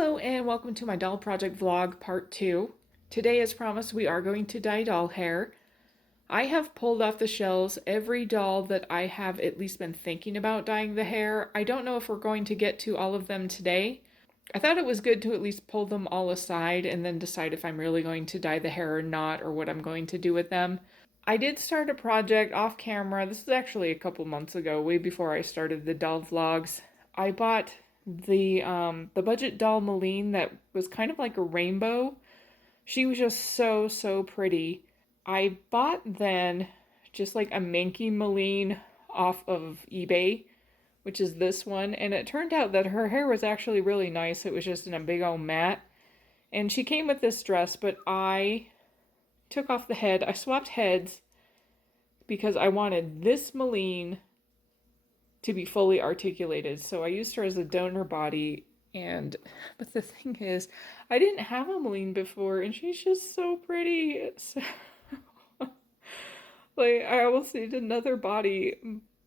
Hello and welcome to my doll project vlog part 2. Today, as promised, we are going to dye doll hair. I have pulled off the shelves every doll that I have at least been thinking about dyeing the hair. I don't know if we're going to get to all of them today. I thought it was good to at least pull them all aside and then decide if I'm really going to dye the hair or not, or what I'm going to do with them. I did start a project off camera. This is actually a couple months ago, way before I started the doll vlogs. I bought the budget doll Malene that was kind of like a rainbow. She was just so pretty. I bought then just like a Mankey Malene off of eBay, which is this one, and it turned out that her hair was actually really nice. It was just in a big old mat. And she came with this dress, but I took off the head. I swapped heads because I wanted this Malene to be fully articulated. So I used her as a donor body. But the thing is, I didn't have a Malene before, and she's just so pretty. So, like, I almost need another body.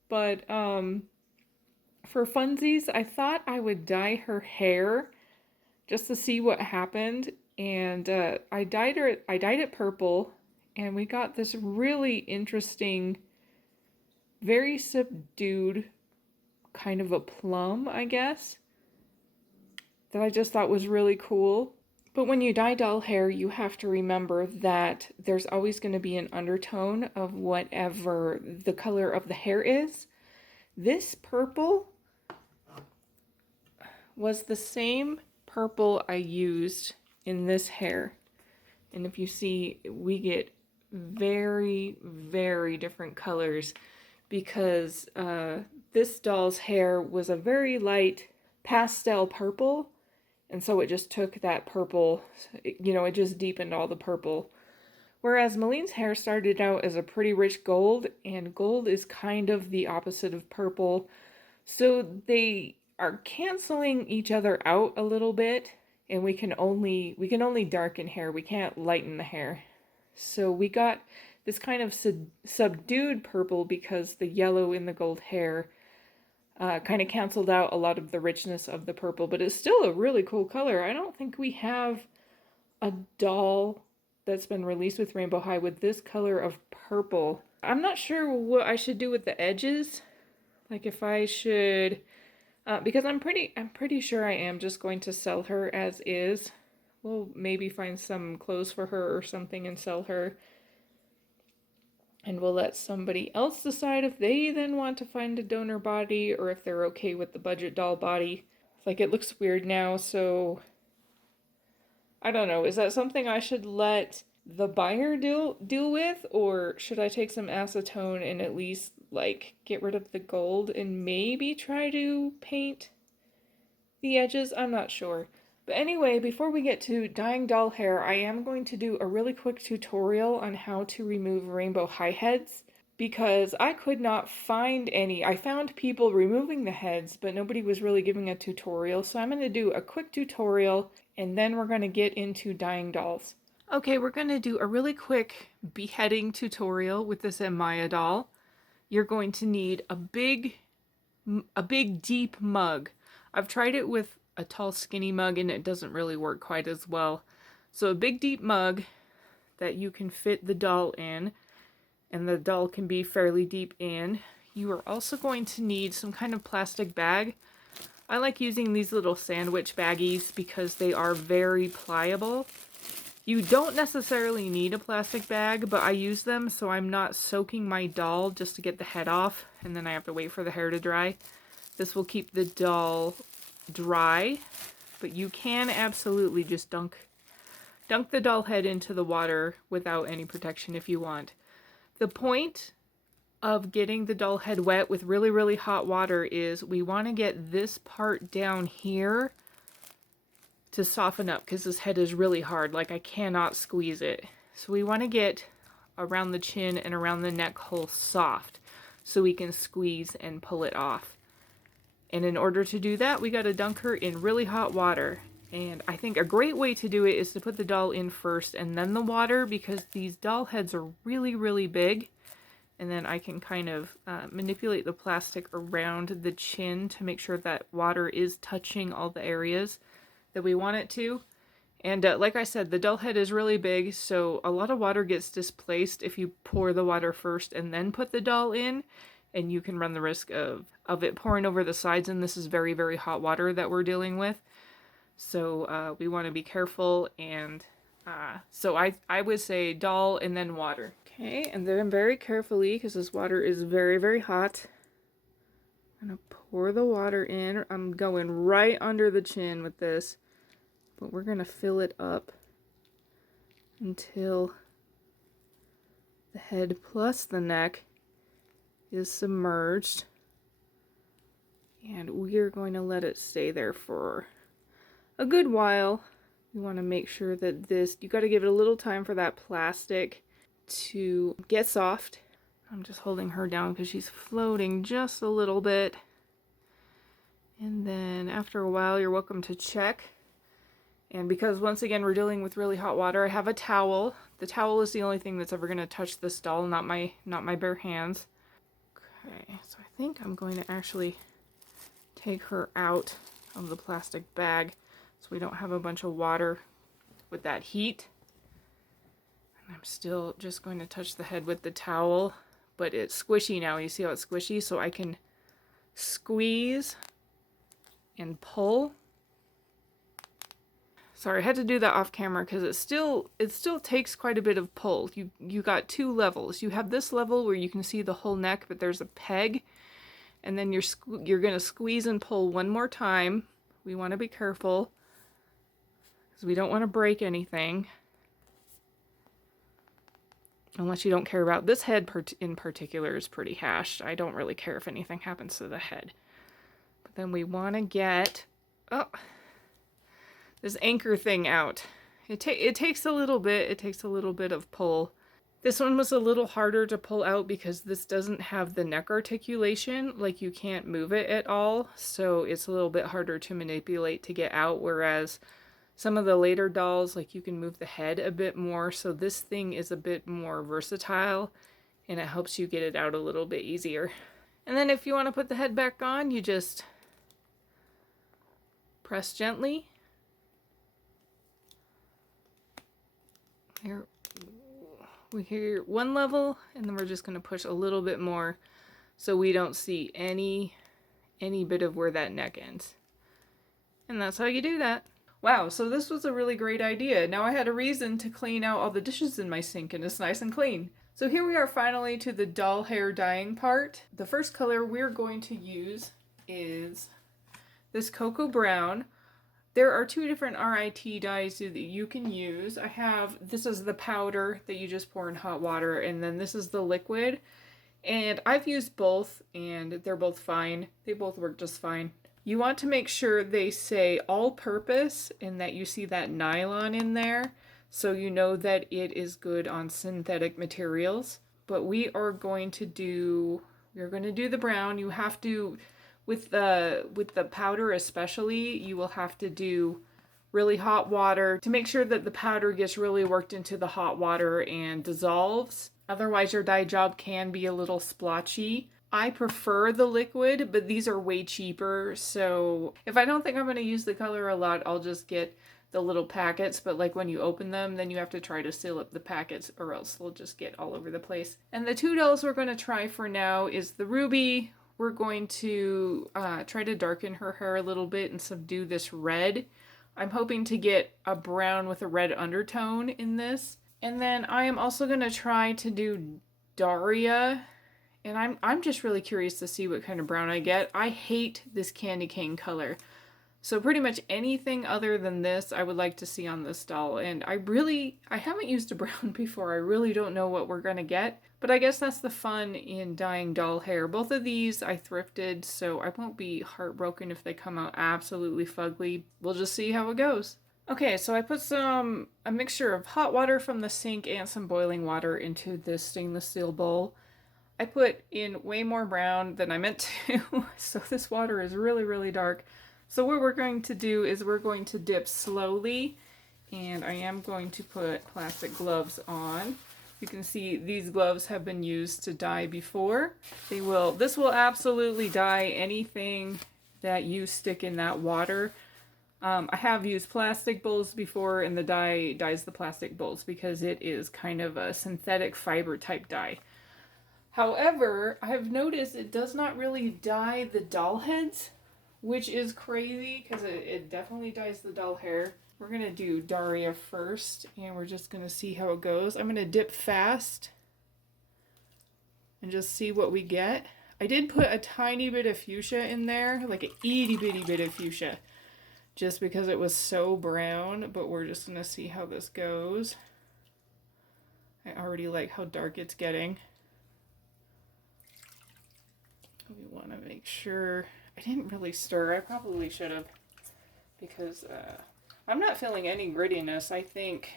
But for funsies, I thought I would dye her hair just to see what happened. And I dyed it purple, and we got this really interesting, very subdued kind of a plum, I guess, that I just thought was really cool. But when you dye doll hair, you have to remember that there's always going to be an undertone of whatever the color of the hair is. This purple was the same purple I used in this hair. And if you see, we get very different colors because this doll's hair was a very light pastel purple, and so it just took that purple, it just deepened all the purple. Whereas Malene's hair started out as a pretty rich gold, and gold is kind of the opposite of purple. So they are canceling each other out a little bit, and we can only darken hair. We can't lighten the hair. So we got this kind of subdued purple because the yellow in the gold hair kind of canceled out a lot of the richness of the purple, but it's still a really cool color. I don't think we have a doll that's been released with Rainbow High with this color of purple. I'm not sure what I should do with the edges. Like if I should, because I'm pretty sure I am just going to sell her as is. We'll maybe find some clothes for her or something and sell her. And we'll let somebody else decide if they then want to find a donor body or if they're okay with the budget doll body. It's like it looks weird now, so I don't know. Is that something I should let the buyer deal with, or should I take some acetone and at least like get rid of the gold and maybe try to paint the edges? I'm not sure. But anyway, before we get to dyeing doll hair, I am going to do a really quick tutorial on how to remove rainbow high heads because I could not find any. I found people removing the heads, but nobody was really giving a tutorial. So I'm going to do a quick tutorial and then we're going to get into dyeing dolls. Okay, we're going to do a really quick beheading tutorial with this Maya doll. You're going to need a big deep mug. I've tried it with a tall skinny mug and it doesn't really work quite as well. So a big deep mug that you can fit the doll in, and the doll can be fairly deep in. You are also going to need some kind of plastic bag. I like using these little sandwich baggies because they are very pliable. You don't necessarily need a plastic bag, but I use them so I'm not soaking my doll just to get the head off and then I have to wait for the hair to dry. This will keep the doll dry, but you can absolutely just dunk the doll head into the water without any protection if you want. The point of getting the doll head wet with really hot water is we want to get this part down here to soften up because this head is really hard. Like I cannot squeeze it. So we want to get around the chin and around the neck hole soft so we can squeeze and pull it off. And in order to do that, we got to dunk her in really hot water. And I think a great way to do it is to put the doll in first and then the water because these doll heads are really big. And then I can kind of manipulate the plastic around the chin to make sure that water is touching all the areas that we want it to. And like I said, the dull head is really big, so a lot of water gets displaced if you pour the water first and then put the dull in, and you can run the risk of it pouring over the sides, and this is very, very hot water that we're dealing with. So we want to be careful, and so I would say dull and then water. Okay, and then very carefully, because this water is very, very hot, I'm going to pour the water in. I'm going right under the chin with this. But we're going to fill it up until the head plus the neck is submerged. And we are going to let it stay there for a good while. We want to make sure that you got to give it a little time for that plastic to get soft. I'm just holding her down because she's floating just a little bit. And then after a while, you're welcome to check. And because, once again, we're dealing with really hot water, I have a towel. The towel is the only thing that's ever going to touch this doll, not my bare hands. Okay, so I think I'm going to actually take her out of the plastic bag so we don't have a bunch of water with that heat. And I'm still just going to touch the head with the towel, but it's squishy now. You see how it's squishy? So I can squeeze and pull. Sorry, I had to do that off camera because it still takes quite a bit of pull. You got two levels. You have this level where you can see the whole neck, but there's a peg, and then you're gonna squeeze and pull one more time. We want to be careful because we don't want to break anything, unless you don't care about this head in particular is pretty hashed. I don't really care if anything happens to the head, but then we want to get this anchor thing out. It takes a little bit. It takes a little bit of pull. This one was a little harder to pull out because this doesn't have the neck articulation. Like, you can't move it at all. So it's a little bit harder to manipulate to get out. Whereas some of the later dolls, like, you can move the head a bit more. So this thing is a bit more versatile and it helps you get it out a little bit easier. And then if you want to put the head back on, you just press gently. Here, we hear one level, and then we're just going to push a little bit more so we don't see any bit of where that neck ends. And that's how you do that. Wow, so this was a really great idea. Now I had a reason to clean out all the dishes in my sink, and it's nice and clean. So here we are finally to the doll hair dyeing part. The first color we're going to use is this Cocoa Brown. There are two different RIT dyes that you can use. This is the powder that you just pour in hot water, and then this is the liquid. And I've used both, and they're both fine. They both work just fine. You want to make sure they say all-purpose and that you see that nylon in there, so you know that it is good on synthetic materials. But we're going to do the brown. You have to... With the powder especially, you will have to do really hot water to make sure that the powder gets really worked into the hot water and dissolves. Otherwise, your dye job can be a little splotchy. I prefer the liquid, but these are way cheaper. So if I don't think I'm going to use the color a lot, I'll just get the little packets. But like when you open them, then you have to try to seal up the packets or else they'll just get all over the place. And the two dolls we're going to try for now is the Ruby. We're going to try to darken her hair a little bit and subdue this red. I'm hoping to get a brown with a red undertone in this. And then I am also going to try to do Daria. And I'm just really curious to see what kind of brown I get. I hate this candy cane color. So pretty much anything other than this I would like to see on this doll. And I haven't used a brown before. I really don't know what we're going to get. But I guess that's the fun in dyeing doll hair. Both of these I thrifted, so I won't be heartbroken if they come out absolutely fugly. We'll just see how it goes. Okay, so I put a mixture of hot water from the sink and some boiling water into this stainless steel bowl. I put in way more brown than I meant to, so this water is really, really dark. So what we're going to do is we're going to dip slowly, and I am going to put plastic gloves on. You can see these gloves have been used to dye before. This will absolutely dye anything that you stick in that water. I have used plastic bowls before, and the dye dyes the plastic bowls because it is kind of a synthetic fiber type dye. However, I have noticed it does not really dye the doll heads, which is crazy because it definitely dyes the doll hair. We're going to do Daria first, and we're just going to see how it goes. I'm going to dip fast and just see what we get. I did put a tiny bit of fuchsia in there, like an itty bitty bit of fuchsia, just because it was so brown, but we're just going to see how this goes. I already like how dark it's getting. We want to make sure. I didn't really stir. I probably should have, because I'm not feeling any grittiness. I think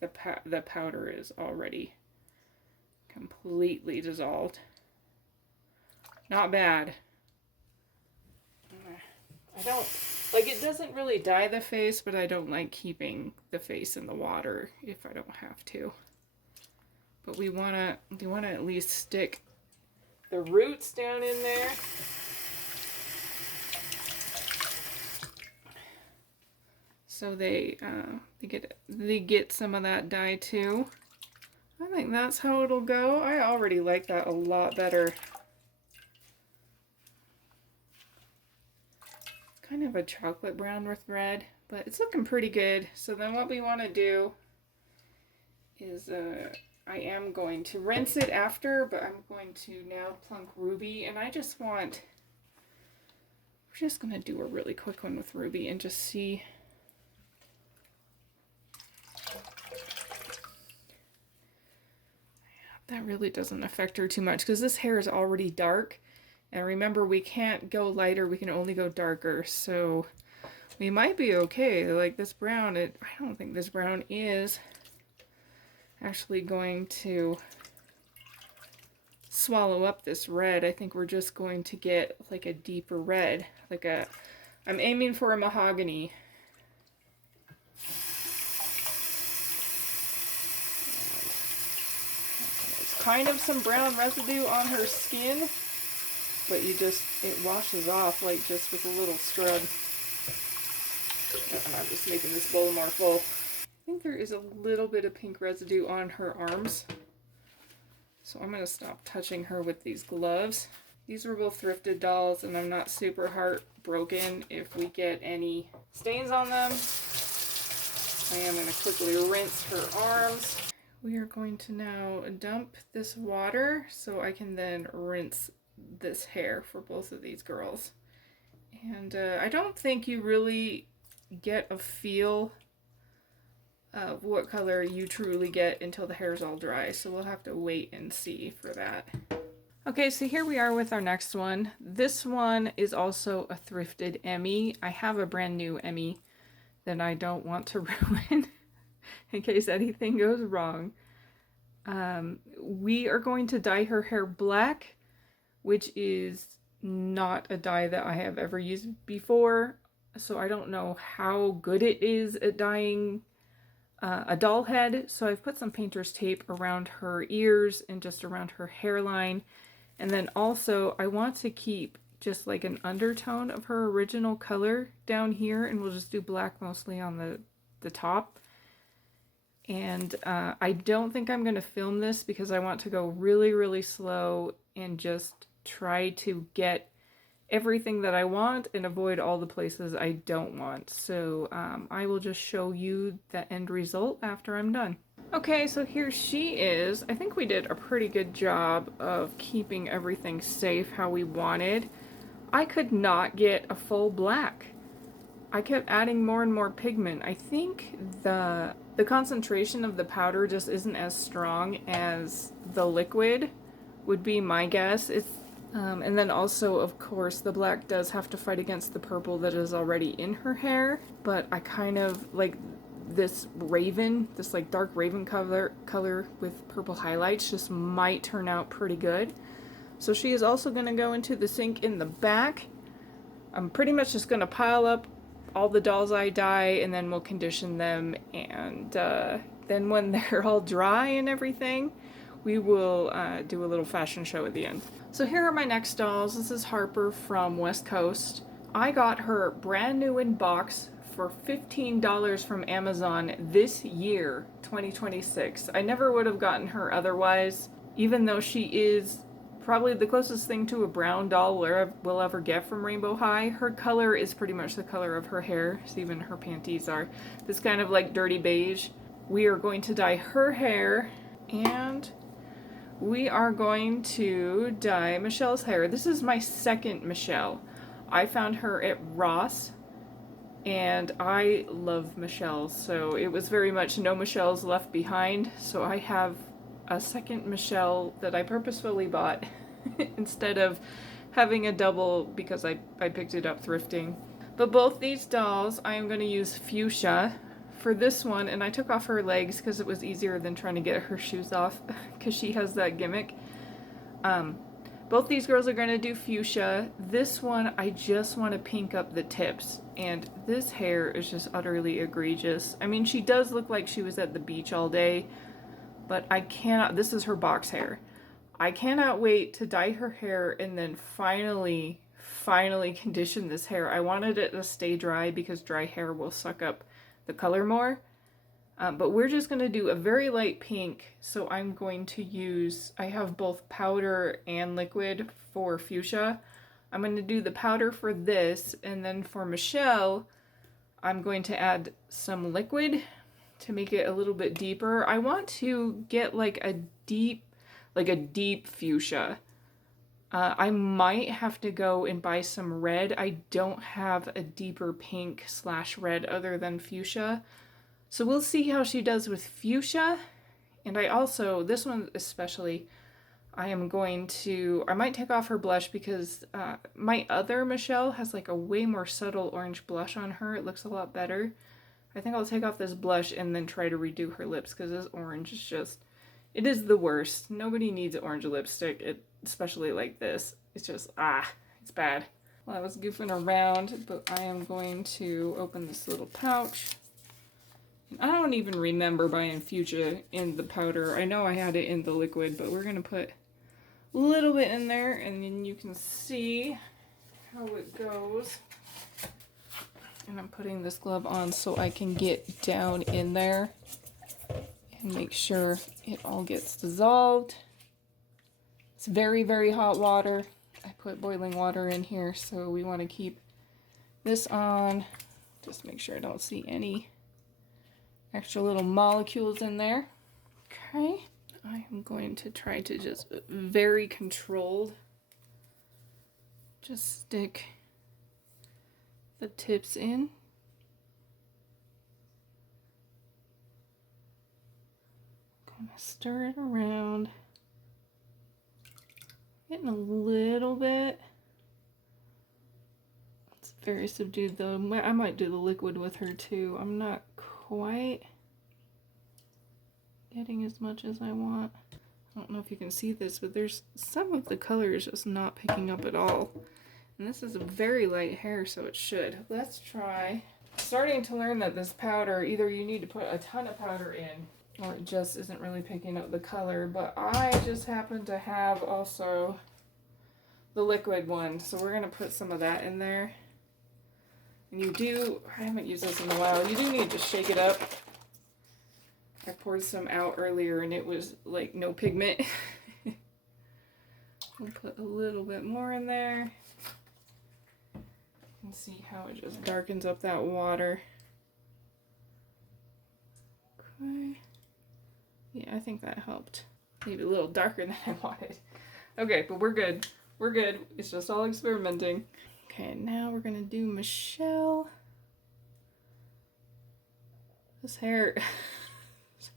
the powder is already completely dissolved. Not bad. I don't like it. Doesn't really dye the face, but I don't like keeping the face in the water if I don't have to. But we wanna at least stick the roots down in there. So they get some of that dye too. I think that's how it'll go. I already like that a lot better. Kind of a chocolate brown with red, but it's looking pretty good. So then what we want to do is I am going to rinse it after, but I'm going to now plunk Ruby, and we're just going to do a really quick one with Ruby and just see. That really doesn't affect her too much because this hair is already dark. And remember, we can't go lighter, we can only go darker. So we might be okay. Like this brown, I don't think this brown is actually going to swallow up this red. I think we're just going to get like a deeper red. I'm aiming for a mahogany. Kind of some brown residue on her skin, but it washes off like just with a little scrub. I'm just making this bowl more full. I think there is a little bit of pink residue on her arms, so I'm going to stop touching her with these gloves. These were both thrifted dolls, and I'm not super heartbroken if we get any stains on them. I am going to quickly rinse her arms. We are going to now dump this water so I can then rinse this hair for both of these girls. And I don't think you really get a feel of what color you truly get until the hair is all dry, so we'll have to wait and see for that. Okay, so here we are with our next one. This one is also a thrifted Emmy. I have a brand new Emmy that I don't want to ruin in case anything goes wrong. We are going to dye her hair black, which is not a dye that I have ever used before, so I don't know how good it is at dyeing a doll head. So I've put some painter's tape around her ears and just around her hairline, and then also I want to keep just like an undertone of her original color down here, and we'll just do black mostly on the top. And I don't think I'm going to film this because I want to go really, really slow and just try to get everything that I want and avoid all the places I don't want. So I will just show you the end result after I'm done. Okay, so here she is. I think we did a pretty good job of keeping everything safe how we wanted. I could not get a full black. I kept adding more and more pigment. I think the concentration of the powder just isn't as strong as the liquid would be my guess. And then also, of course, the black does have to fight against the purple that is already in her hair, but I kind of like this raven, this like dark raven color with purple highlights just might turn out pretty good. So she is also going to go into the sink in the back. I'm pretty much just going to pile up all the dolls I dye, and then we'll condition them, and then when they're all dry and everything, we will do a little fashion show at the end. So here are my next dolls. This is Harper from West Coast. I got her brand new in box for $15 from Amazon this year, 2026. I never would have gotten her otherwise, even though she is probably the closest thing to a brown doll we'll ever get from Rainbow High. Her color is pretty much the color of her hair, so even her panties are this kind of like dirty beige. We are going to dye her hair, and we are going to dye Michelle's hair. This is my second Michelle. I found her at Ross, and I love Michelle, so it was very much no Michelles left behind. So I have a second Michelle that I purposefully bought instead of having a double because I picked it up thrifting. But both these dolls I am going to use fuchsia for this one, and I took off her legs because it was easier than trying to get her shoes off because she has that gimmick. Both these girls are going to do fuchsia. This one, I just want to pink up the tips, and this hair is just utterly egregious. I mean, she does look like she was at the beach all day, but I cannot, this is her box hair. I cannot wait to dye her hair and then finally condition this hair. I wanted it to stay dry because dry hair will suck up the color more. But we're just going to do a very light pink, so I'm going to use, I have both powder and liquid for fuchsia. I'm going to do the powder for this, and then for Michelle, I'm going to add some liquid to make it a little bit deeper. I want to get like a deep fuchsia. I might have to go and buy some red. I don't have a deeper pink / red other than fuchsia. So we'll see how she does with fuchsia. And I also, this one especially, I might take off her blush because my other Michelle has like a way more subtle orange blush on her. It looks a lot better. I think I'll take off this blush and then try to redo her lips because this orange is just, it is the worst. Nobody needs orange lipstick, especially like this. It's just, it's bad. Well, I was goofing around, but I am going to open this little pouch. I don't even remember buying fuchsia in the powder. I know I had it in the liquid, but we're going to put a little bit in there, and then you can see how it goes. And I'm putting this glove on so I can get down in there and make sure it all gets dissolved. It's very, very hot water. I put boiling water in here, so we want to keep this on. Just make sure I don't see any extra little molecules in there. Okay, I am going to try to just very controlled, just stick the tips in. Gonna stir it around. Getting a little bit. It's very subdued though. I might do the liquid with her too. I'm not quite getting as much as I want. I don't know if you can see this, but there's some of the color is just not picking up at all. And this is a very light hair, so it should. Let's try. Starting to learn that this powder, either you need to put a ton of powder in, or it just isn't really picking up the color, but I just happen to have also the liquid one, so we're going to put some of that in there. And I haven't used this in a while, you do need to shake it up. I poured some out earlier and it was like no pigment. We'll put a little bit more in there. And see how it just darkens up that water. Okay. Yeah, I think that helped. Maybe a little darker than I wanted. Okay, but we're good. We're good. It's just all experimenting. Okay, now we're gonna do Michelle. This hair's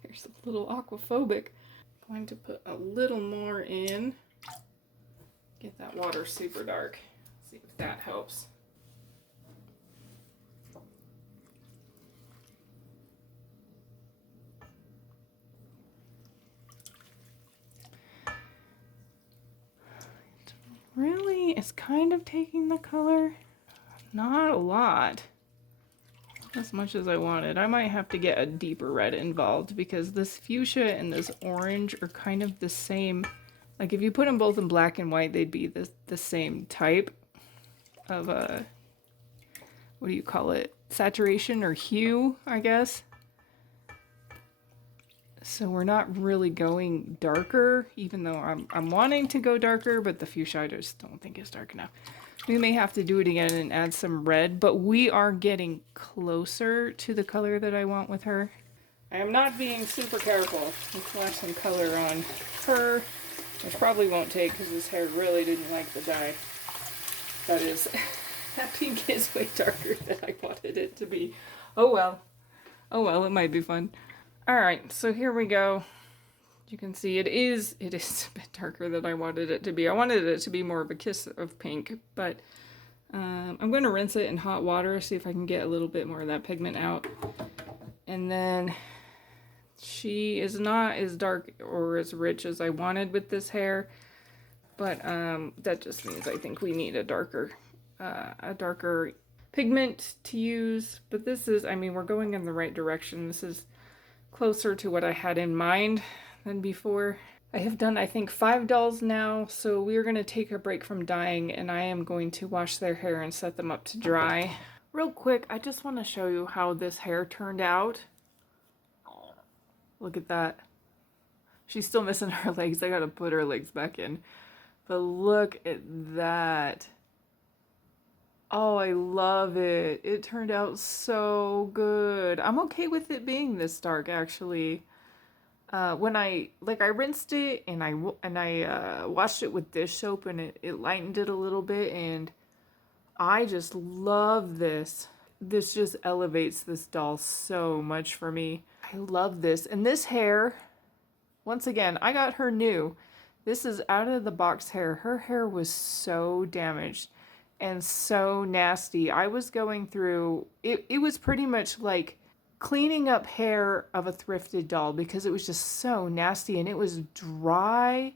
a little aquaphobic. I'm going to put a little more in. Get that water super dark. See if that helps. Really, it's kind of taking the color. Not a lot. As much as I wanted. I might have to get a deeper red involved because this fuchsia and this orange are kind of the same. Like if you put them both in black and white, they'd be the same type of what do you call it? saturation or hue, I guess. So we're not really going darker, even though I'm wanting to go darker, but the fuchsia I just don't think is dark enough. We may have to do it again and add some red, but we are getting closer to the color that I want with her. I am not being super careful. Let's flash some color on her, which probably won't take because this hair really didn't like the dye. That is, that pink is way darker than I wanted it to be. Oh well. Oh well, it might be fun. Alright, so here we go. You can see it is a bit darker than I wanted it to be. I wanted it to be more of a kiss of pink, but I'm going to rinse it in hot water, see if I can get a little bit more of that pigment out. And then she is not as dark or as rich as I wanted with this hair, but that just means I think we need a darker pigment to use. But this is, I mean, we're going in the right direction. This is closer to what I had in mind than before. I have done, I think, 5 dolls now, so we're going to take a break from dyeing, and I am going to wash their hair and set them up to dry. Real quick, I just want to show you how this hair turned out. Look at that. She's still missing her legs. I gotta put her legs back in. But look at that. Oh, I love it. It turned out so good. I'm okay with it being this dark, actually. When I rinsed it and I washed it with dish soap, and it lightened it a little bit, and I just love this. This just elevates this doll so much for me. I love this. And this hair, once again, I got her new. This is out of the box hair. Her hair was so damaged and so nasty. I was going through, it was pretty much like cleaning up hair of a thrifted doll because it was just so nasty and it was dry.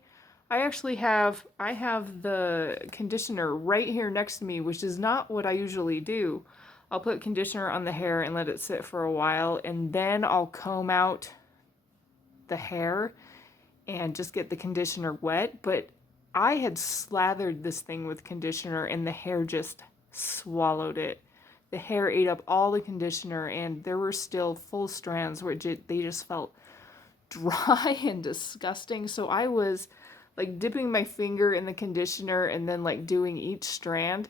I have the conditioner right here next to me, which is not what I usually do. I'll put conditioner on the hair and let it sit for a while, and then I'll comb out the hair and just get the conditioner wet. But I had slathered this thing with conditioner and the hair just swallowed it. The hair ate up all the conditioner, and there were still full strands where they just felt dry and disgusting. So I was like dipping my finger in the conditioner and then like doing each strand.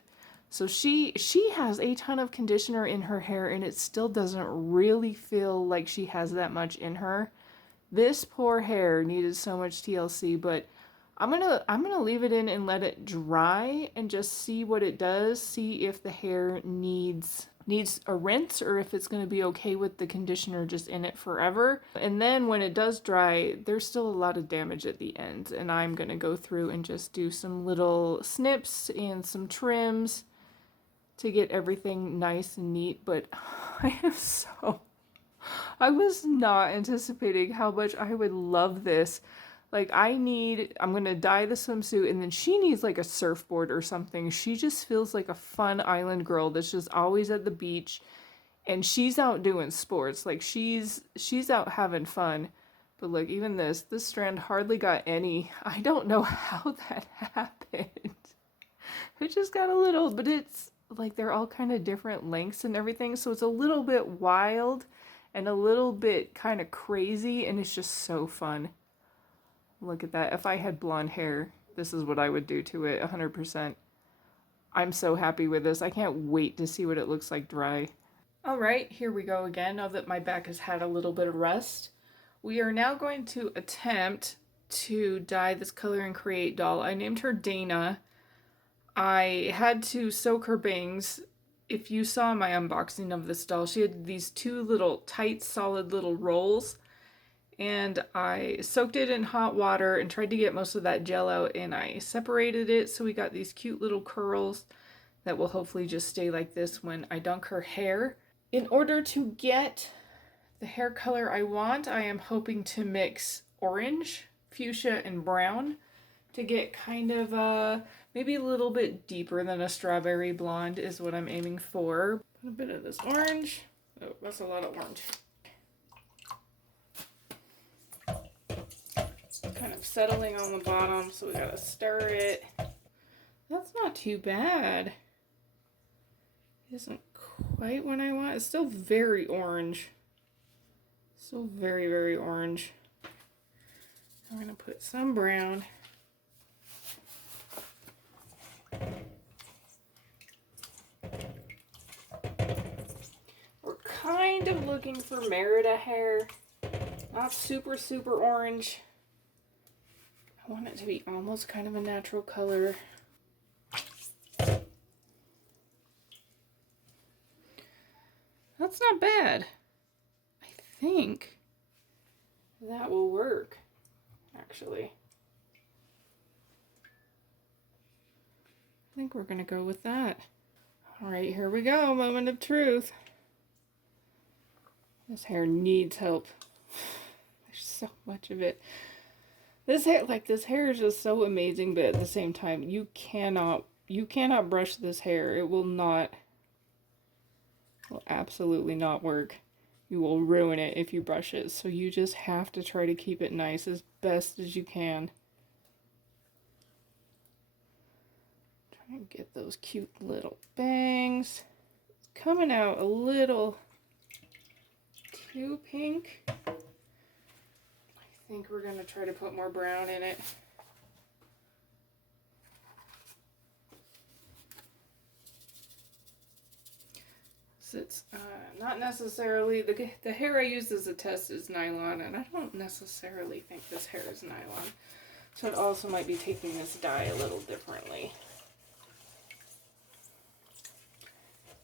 So she has a ton of conditioner in her hair, and it still doesn't really feel like she has that much in her. This poor hair needed so much TLC, but I'm gonna leave it in and let it dry and just see what it does. See if the hair needs a rinse or if it's gonna be okay with the conditioner just in it forever. And then when it does dry, there's still a lot of damage at the end, and I'm gonna go through and just do some little snips and some trims to get everything nice and neat. But I was not anticipating how much I would love this. Like, I'm gonna dye the swimsuit, and then she needs like a surfboard or something. She just feels like a fun island girl that's just always at the beach, and she's out doing sports. Like, she's out having fun. But look, even this strand hardly got any. I don't know how that happened. It just got a little, but it's like they're all kind of different lengths and everything, so it's a little bit wild and a little bit kind of crazy, and it's just so fun. Look at that. If I had blonde hair, this is what I would do to it, 100%. I'm so happy with this. I can't wait to see what it looks like dry. All right, here we go again. Now that my back has had a little bit of rest, we are now going to attempt to dye this Color and Create doll. I named her Dana. I had to soak her bangs. If you saw my unboxing of this doll, she had these 2 little tight, solid little rolls, and I soaked it in hot water and tried to get most of that gel out, and I separated it so we got these cute little curls that will hopefully just stay like this when I dunk her hair. In order to get the hair color I want, I am hoping to mix orange, fuchsia, and brown to get kind of maybe a little bit deeper than a strawberry blonde is what I'm aiming for. Put a bit of this orange. Oh, that's a lot of orange. Kind of settling on the bottom, so we gotta stir it. That's not too bad. It isn't quite what I want. It's still very orange. Still very, very orange. I'm going to put some brown. We're kind of looking for Merida hair. Not super, super orange. I want it to be almost kind of a natural color. That's not bad. I think that will work, actually. I think we're gonna go with that. All right, here we go, moment of truth. This hair needs help. There's so much of it. This hair is just so amazing, but at the same time, you cannot brush this hair. It will absolutely not work. You will ruin it if you brush it. So you just have to try to keep it nice as best as you can. Try and get those cute little bangs. It's coming out a little too pink. I think we're gonna try to put more brown in it. It's not necessarily, the hair I use as a test is nylon, and I don't necessarily think this hair is nylon. So it also might be taking this dye a little differently.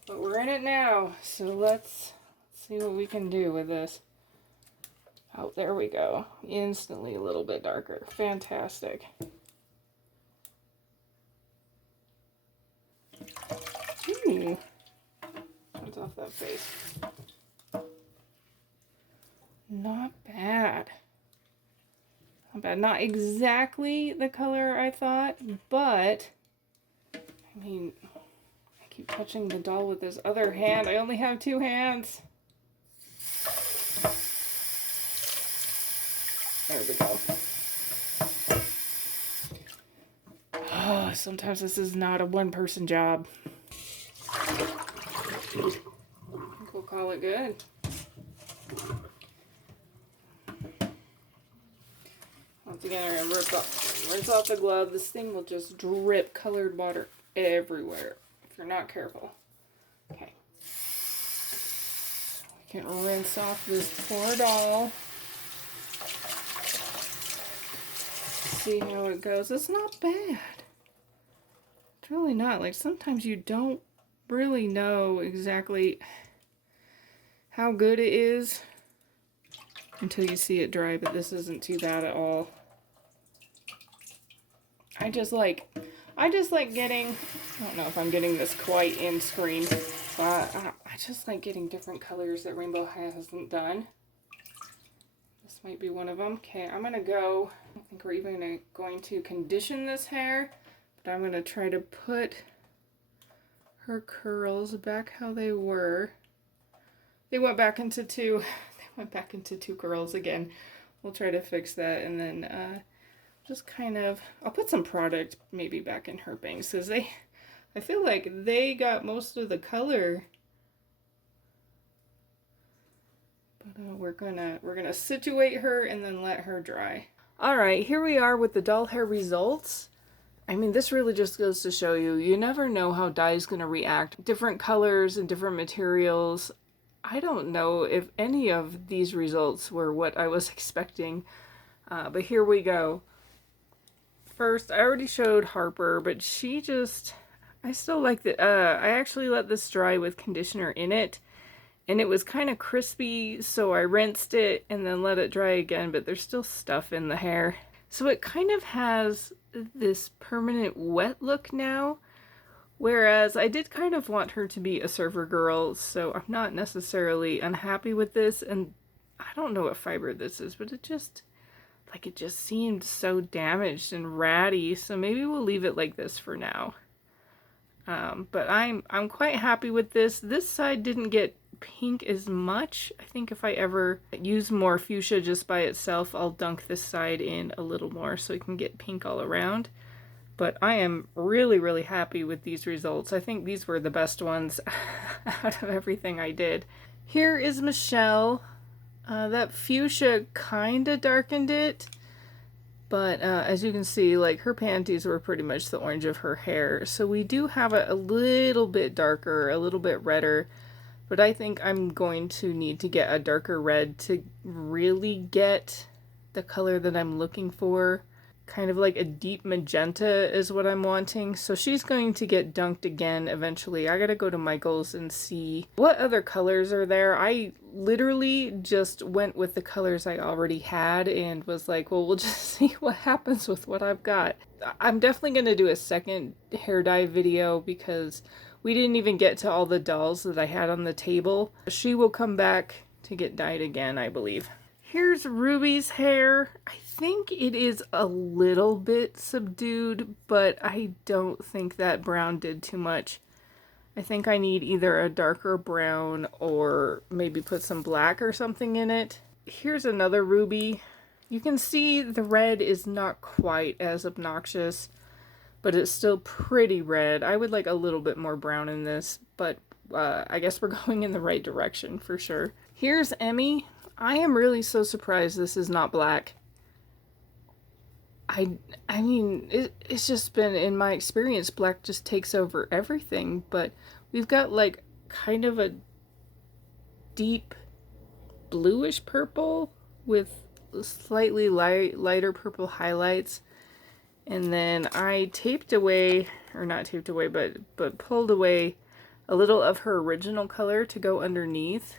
But we're in it now, so let's see what we can do with this. Oh, there we go. Instantly a little bit darker. Fantastic. Ooh. Off that face. Not bad. Not bad. Not exactly the color I thought, but I mean, I keep touching the doll with this other hand. I only have 2 hands. There we go. Oh, sometimes this is not a one-person job. I think we'll call it good. Once again, I'm going to rinse off the glove. This thing will just drip colored water everywhere if you're not careful. Okay. We can rinse off this poor doll. See how it goes. It's not bad. It's really not. Like, sometimes you don't really know exactly how good it is until you see it dry, but this isn't too bad at all. I just like getting, I don't know if I'm getting this quite in screen, but I just like getting different colors that Rainbow hasn't done. This might be one of them. Okay, I'm gonna go, I think we're even going to condition this hair, but I'm gonna try to put her curls back how they were. They went back into two curls again. We'll try to fix that, and then just kind of, I'll put some product maybe back in her bangs, because I feel like they got most of the color. But we're gonna situate her and then let her dry. All right, here we are with the doll hair results. I mean, this really just goes to show you, you never know how dye is going to react. Different colors and different materials. I don't know if any of these results were what I was expecting, but here we go. First, I already showed Harper, but she just, I still like the, I actually let this dry with conditioner in it, and it was kind of crispy, so I rinsed it and then let it dry again, but there's still stuff in the hair. So it kind of has this permanent wet look now, whereas I did kind of want her to be a surfer girl, so I'm not necessarily unhappy with this, and I don't know what fiber this is, but it just seemed so damaged and ratty, so maybe we'll leave it like this for now. But I'm quite happy with this. This side didn't get pink as much. I think if I ever use more fuchsia just by itself, I'll dunk this side in a little more so it can get pink all around. But I am really, really happy with these results. I think these were the best ones out of everything I did. Here is Michelle. That fuchsia kind of darkened it, but as you can see, like, her panties were pretty much the orange of her hair. So we do have it a little bit darker, a little bit redder, but I think I'm going to need to get a darker red to really get the color that I'm looking for. Kind of like a deep magenta is what I'm wanting. So she's going to get dunked again eventually. I gotta go to Michael's and see what other colors are there. I literally just went with the colors I already had and was like, well, we'll just see what happens with what I've got. I'm definitely gonna do a second hair dye video because we didn't even get to all the dolls that I had on the table. She will come back to get dyed again, I believe. Here's Ruby's hair. I think it is a little bit subdued, but I don't think that brown did too much. I think I need either a darker brown or maybe put some black or something in it. Here's another Ruby. You can see the red is not quite as obnoxious, but it's still pretty red. I would like a little bit more brown in this, but I guess we're going in the right direction for sure. Here's Emmy. I am really so surprised this is not black. I mean, it's just been, in my experience, black just takes over everything, but we've got like kind of a deep bluish purple with slightly lighter purple highlights. And then I taped away, or not taped away, but pulled away a little of her original color to go underneath.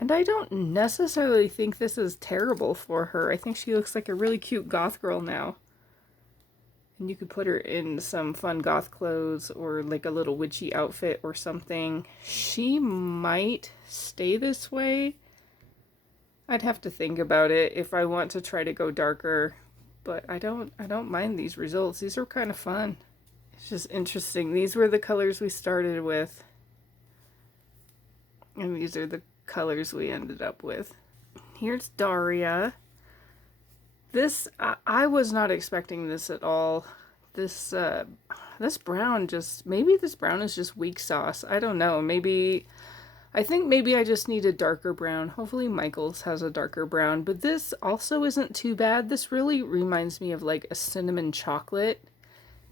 And I don't necessarily think this is terrible for her. I think she looks like a really cute goth girl now. And you could put her in some fun goth clothes or like a little witchy outfit or something. She might stay this way. I'd have to think about it if I want to try to go darker. But I don't mind these results. These are kind of fun. It's just interesting. These were the colors we started with. And these are the colors we ended up with. Here's Daria. This, I was not expecting this at all. This brown just, maybe this brown is just weak sauce. I don't know. I think maybe I just need a darker brown. Hopefully Michael's has a darker brown, but this also isn't too bad. This really reminds me of like a cinnamon chocolate.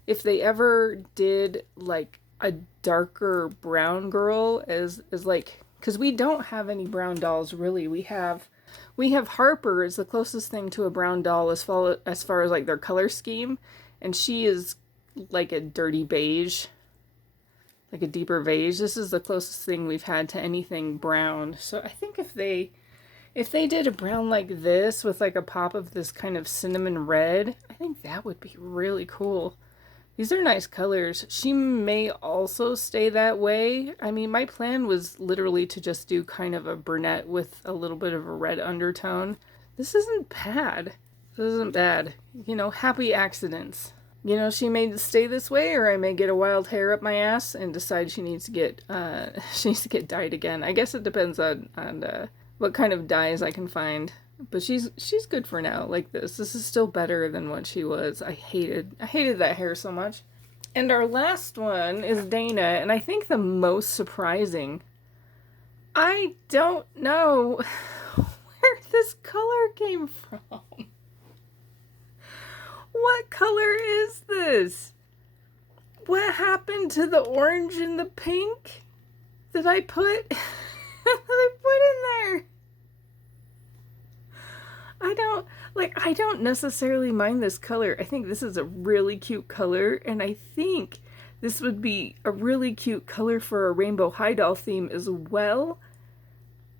If they ever did like a darker brown girl as like, because we don't have any brown dolls really. We have Harper is the closest thing to a brown doll as far as like their color scheme, and she is like a dirty beige, like a deeper beige. This is the closest thing we've had to anything brown. So I think if they did a brown like this with like a pop of this kind of cinnamon red, I think that would be really cool. These are nice colors. She may also stay that way. I mean, my plan was literally to just do kind of a brunette with a little bit of a red undertone. This isn't bad. This isn't bad. You know, happy accidents. You know, she may stay this way, or I may get a wild hair up my ass and decide she needs to get dyed again. I guess it depends on what kind of dyes I can find. But she's good for now, like this. This is still better than what she was. I hated that hair so much. And our last one is Dana, and I think the most surprising. I don't know where this color came from. What color is this? What happened to the orange and the pink that I put in there? I don't necessarily mind this color. I think this is a really cute color, and I think this would be a really cute color for a Rainbow High Doll theme as well.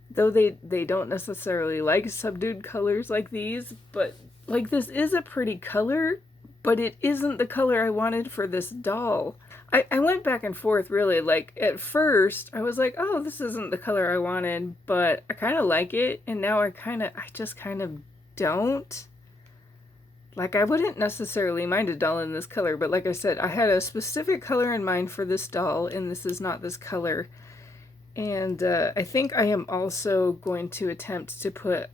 Though they don't necessarily like subdued colors like these, but like this is a pretty color, but it isn't the color I wanted for this doll. I went back and forth really. Like at first I was like, oh, this isn't the color I wanted, but I kind of like it, and now I just kind of don't. Like, I wouldn't necessarily mind a doll in this color, but like I said, I had a specific color in mind for this doll, and this is not this color. And I think I am also going to attempt to put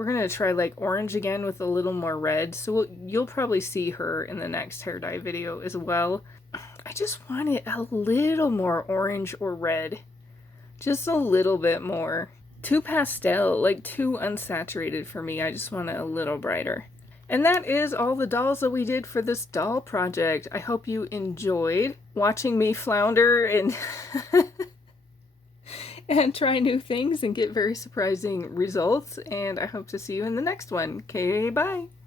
we're going to try like orange again with a little more red. So you'll probably see her in the next hair dye video as well. I just want it a little more orange or red. Just a little bit more. Too pastel, like too unsaturated for me. I just want it a little brighter. And that is all the dolls that we did for this doll project. I hope you enjoyed watching me flounder and and try new things and get very surprising results. And I hope to see you in the next one. Okay, bye.